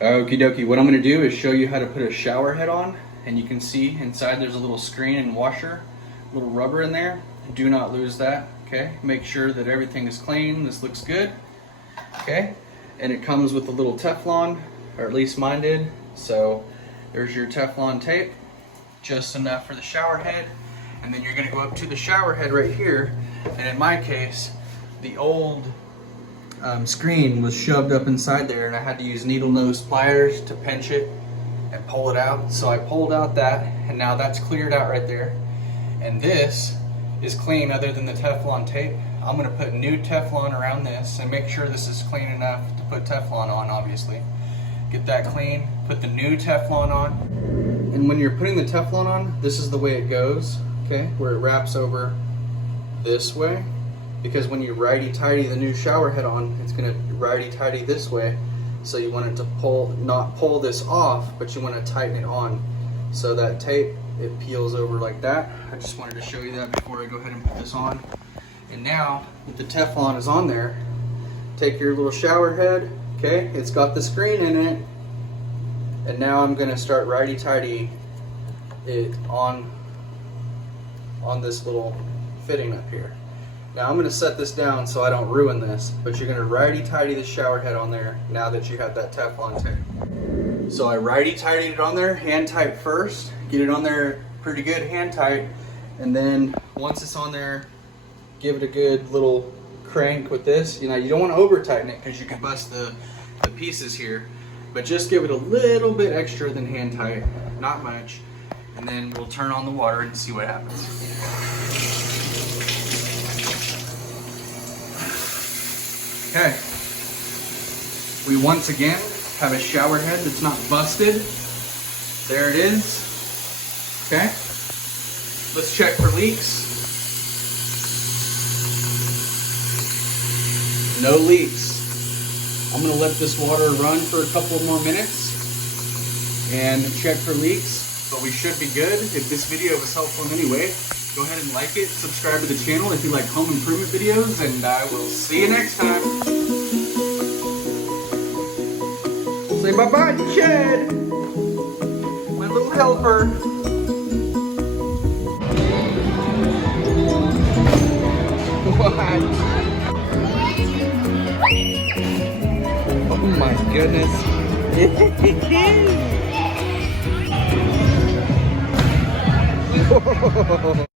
Okie dokie, what I'm going to do is show you how to put a shower head on, and you can see inside there's a little screen and washer, a little rubber in there. Do not lose that, okay? Make sure that everything is clean, this looks good, okay? And it comes with a little Teflon, or at least mine did. So there's your Teflon tape, just enough for the shower head. And then you're going to go up to the shower head right here, and in my case, the old screen was shoved up inside there, and I had to use needle nose pliers to pinch it and pull it out. So I pulled out that, and now that's cleared out right there. And this is clean other than the Teflon tape. I'm going to put new Teflon around this and make sure this is clean enough to put Teflon on, obviously. Get that clean, put the new Teflon on. And when you're putting the Teflon on, this is the way it goes, okay? Where it wraps over this way. Because when you righty-tighty the new shower head on, it's going to righty-tighty this way. So you want it to not pull this off, but you want to tighten it on. So that tape, it peels over like that. I just wanted to show you that before I go ahead and put this on. And now that the Teflon is on there, take your little shower head, okay? It's got the screen in it. And now I'm going to start righty-tighty it on this little fitting up here. Now I'm going to set this down so I don't ruin this, but you're going to righty-tighty the shower head on there now that you have that Teflon tape. So I righty-tightied it on there, hand tight first, get it on there pretty good hand tight, and then once it's on there, give it a good little crank with this. You know, you don't want to over tighten it because you can bust the pieces here, but just give it a little bit extra than hand tight, not much, and then we'll turn on the water and see what happens. Okay, we once again have a shower head that's not busted. There it is. Okay, let's check for leaks. No leaks. I'm gonna let this water run for a couple more minutes and check for leaks, but we should be good. If this video was helpful in any way, go ahead and like it, subscribe to the channel if you like home improvement videos, and I will see you next time. Say bye-bye, Chad, my little helper. What? Oh my goodness. Whoa.